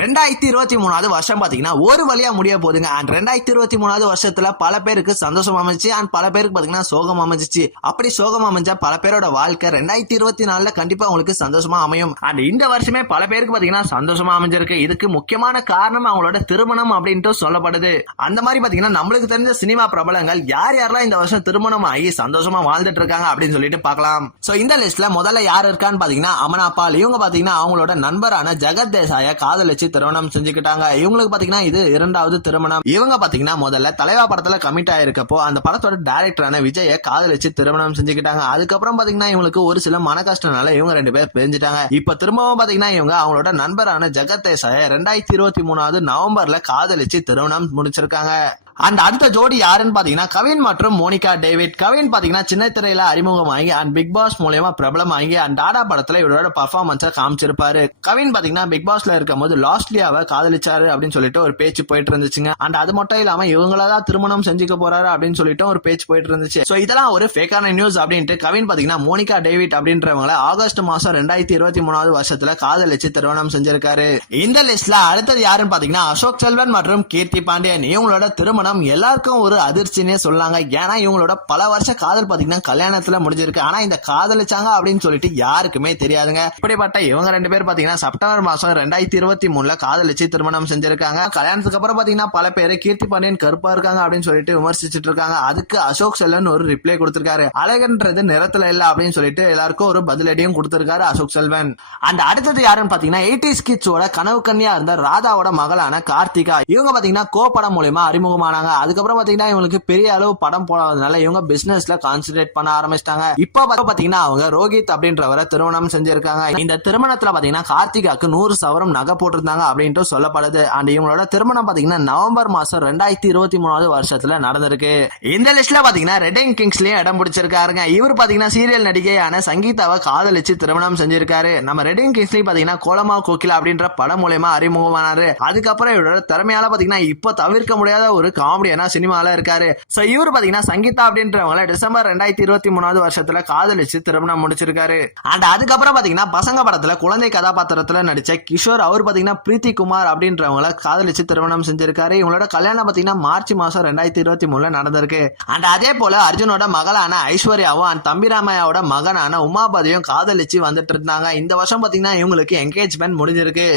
ரெண்டாயிரத்தி இருபத்தி மூணாவது வருஷம் பாத்தீங்கன்னா ஒரு வழியா முடிய போகுதுங்க. அண்ட் ரெண்டாயிரத்தி இருபத்தி மூணாவது வருஷத்துல பல பேருக்கு சந்தோஷம் அமைச்சு அண்ட் பல பேருக்கு பாத்தீங்கன்னா சோகம் அமைஞ்சிச்சு. அப்படி சோகம் அமைஞ்ச பல பேரோட வாழ்க்கை ரெண்டாயிரத்தி இருபத்தி நாலுல கண்டிப்பா உங்களுக்கு சந்தோஷமா அமையும். அண்ட் இந்த வருஷமே பல பேருக்கு பாத்தீங்கன்னா சந்தோஷமா அமைஞ்சிருக்கு. இதுக்கு முக்கியமான காரணம் அவங்களோட திருமணம் அப்படின்ட்டு சொல்லப்படுது. அந்த மாதிரி பாத்தீங்கன்னா நம்மளுக்கு தெரிஞ்ச சினிமா பிரபலங்கள் யார் யாரெல்லாம் இந்த வருஷம் திருமணம் ஆகி சந்தோஷமா வாழ்ந்துட்டு இருக்காங்க அப்படின்னு சொல்லிட்டு பார்க்கலாம் சோ இந்த லிஸ்ட்ல முதல்ல யார் இருக்கான்னு பாத்தீங்கன்னா அமனா பால். இவங்க பாத்தீங்கன்னா அவங்களோட நண்பரான ஜெகத் தேசாய காதலிச்சு திருமணம் செஞ்சுக்கிட்டாங்க. இவங்களுக்கு பாத்தீங்கன்னா இது இரண்டாவது திருமணம். இவங்க பாத்தீங்கன்னா முதல்ல தலைவா படத்துல கமிட் ஆயிருக்கப்போ அந்த படத்தோட டைரக்டரான விஜய காதலிச்சு திருமணம் செஞ்சுக்கிட்டாங்க. அதுக்கப்புறம் பாத்தீங்கன்னா இவங்களுக்கு ஒரு சில மன கஷ்டனால இவங்க ரெண்டு பேர் பிரிஞ்சுட்டாங்க. இப்ப திரும்பவும் பாத்தீங்கன்னா இவங்க அவங்களோட நண்பரான ஜெகத்தேசாய ரெண்டாயிரத்தி இருபத்தி மூணாவது நவம்பர்ல காதலிச்சு திருமணம் முடிச்சிருக்காங்க. அண்ட் அடுத்த ஜோடி யாருன்னு பாத்தீங்கன்னா கவின் மற்றும் மோனிகா டேவிட். கவின் பாத்தீங்கன்னா சின்ன திரையில அறிமுகமாகி அண்ட் பிக் பாஸ் மூலயமா பிரபலமாகி அண்ட் டாடா படத்துல இவரோட பர்ஃபார்மன்ஸை காமிச்சிருப்பாரு. கவின் பாத்தீங்கன்னா பிக் பாஸ்ல இருக்கும் போது லாஸ்ட்லியாவை காதலிச்சாரு அப்படின்னு சொல்லிட்டு ஒரு பேச்சு போயிட்டு இருந்துச்சுங்க. அண்ட் அது மட்டும் இல்லாம இவங்களதான் திருமணம் செஞ்சுக்க போறாரு அப்படின்னு சொல்லிட்டு ஒரு பேச்சு போயிட்டு இருந்துச்சு. சோ இதெல்லாம் ஒரு ஃபேக்கான நியூஸ் அப்படின்ட்டு கவின் பாத்தீங்கன்னா மோனிகா டேவிட் அப்படின்றவங்கள ஆகஸ்ட் மாசம் ரெண்டாயிரத்தி இருபத்தி மூணாவது வருஷத்துல காதலிச்சு திருமணம் செஞ்சிருக்காரு. இந்த லிஸ்ட்ல அடுத்தது யாருன்னு பாத்தீங்கன்னா அசோக் செல்வன் மற்றும் கீர்த்தி பாண்டியன். இவங்களோட திருமணம் எல்லாருக்கும் ஒரு அதிர்ச்சினே சொல்லாங்க. ஏன்னா இவங்களோட பல வருஷ காதல் பாத்தீங்கன்னா கல்யாணத்துல முடிஞ்சிருக்கு. ஆனா இந்த காதலிச்சாங்க அப்படின்னு சொல்லிட்டு யாருக்குமே தெரியாதுங்க. இப்படிப்பட்ட இவங்க ரெண்டு பேர் பாத்தீங்கன்னா செப்டம்பர் மாசம் ரெண்டாயிரத்தி இருபத்தி மூணுல காதலிச்சு திருமணம் செஞ்சிருக்காங்க. கல்யாணத்துக்கு அப்புறம் பாத்தீங்கன்னா பல பேர் கீர்த்தி பாண்டியன் கருப்பா இருக்காங்க அப்படின்னு சொல்லிட்டு விமர்சிச்சுட்டு இருக்காங்க. அதுக்கு அசோக் செல்வன் ஒரு ரிப்ளை கொடுத்திருக்காரு. அழகன்றது நிறத்துல இல்ல அப்படின்னு சொல்லிட்டு எல்லாருக்கும் ஒரு பதிலடியும் கொடுத்திருக்காரு அசோக் செல்வன். அந்த அடுத்தது யாருன்னு பாத்தீங்கன்னா எயிட்டிஸ் கிட்ஸோட கனவு கன்னியா இருந்த ராதாவோட மகளான கார்த்திகா. இவங்க பாத்தீங்கன்னா கோ படம் அறிமுகமான அறிமுகமானாங்க அதுக்கப்புறம் பாத்தீங்கன்னா இவங்களுக்கு பெரிய அளவு படம் போடாததுனால இவங்க பிசினஸ்ல கான்சென்ட்ரேட் பண்ண ஆரம்பிச்சிட்டாங்க. இப்போ பாத்தீங்கன்னா அவங்க ரோஹித் அப்படின்றவரை திருமணம் செஞ்சிருக்காங்க. இந்த திருமணத்துல பாத்தீங்கன்னா கார்த்திகாக்கு நூறு சவரம் நகை போட்டிருந்தாங்க அப்படின்ட்டு சொல்லப்படுது. அண்ட் இவங்களோட திருமணம் பாத்தீங்கன்னா நவம்பர் மாசம் ரெண்டாயிரத்தி இருபத்தி மூணாவது வருஷத்துல நடந்திருக்கு. இந்த லிஸ்ட்ல பாத்தீங்கன்னா ரெட்டிங் கிங்ஸ்லயும் இடம் பிடிச்சிருக்காருங்க. இவர் பாத்தீங்கன்னா சீரியல் நடிகையான சங்கீதாவை காதலிச்சு திருமணம் செஞ்சிருக்காரு. நம்ம ரெட்டிங் கிங்ஸ்லயும் பாத்தீங்கன்னா கோலமா கோகிலா அப்படின்ற படம் மூலயமா அறிமுகமானாரு. அதுக்கப்புறம் இவரோட திறமையால பாத்தீங்கன்னா இப்ப தவிர்க்க முடியாத ஒரு காமெடியான சினிமால இருக்காரு. சோ இவர் பாத்தீங்கன்னா சங்கீதா அப்படின்றவங்கள டிசம்பர் ரெண்டாயிரத்தி இருபத்தி மூணாவது வருஷத்துல காதலிச்சு திருமணம் முடிச்சிருக்காரு. அண்ட் அதுக்கப்புறம் பாத்தீங்கன்னா பசங்க படத்துல குழந்தை கதாபாத்திரத்துல நடிச்ச கிஷோர் அவர் பாத்தீங்கன்னா பிரீத்தி குமார் அப்படின்றவங்கள காதலிச்சு திருமணம் செஞ்சிருக்காரு. இவங்களோட கல்யாணம் பாத்தீங்கன்னா மார்ச் மாசம் ரெண்டாயிரத்தி இருபத்தி மூணுல நடந்திருக்கு. அண்ட் அதே போல அர்ஜுனோட மகளான ஐஸ்வர்யாவும் அண்ட் தம்பிராமையாவோட மகனான உமாபதியும் காதலிச்சு வந்துட்டு இருந்தாங்க. இந்த வருஷம் பாத்தீங்கன்னா இவங்களுக்கு என்கேஜ்மெண்ட் முடிஞ்சிருக்கு.